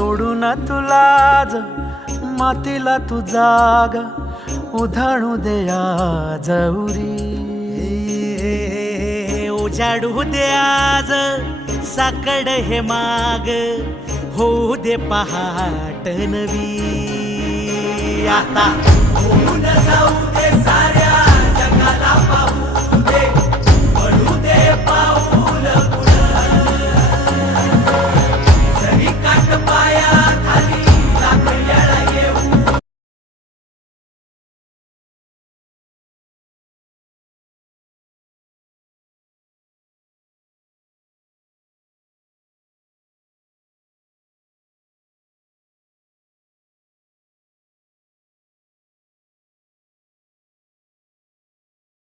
सोडून तुला मातीला तू जाग उधाणू दे आज उरी. उजाडू दे आज साकड हे माग होऊ दे पहाट नवी. आता होऊन जाऊ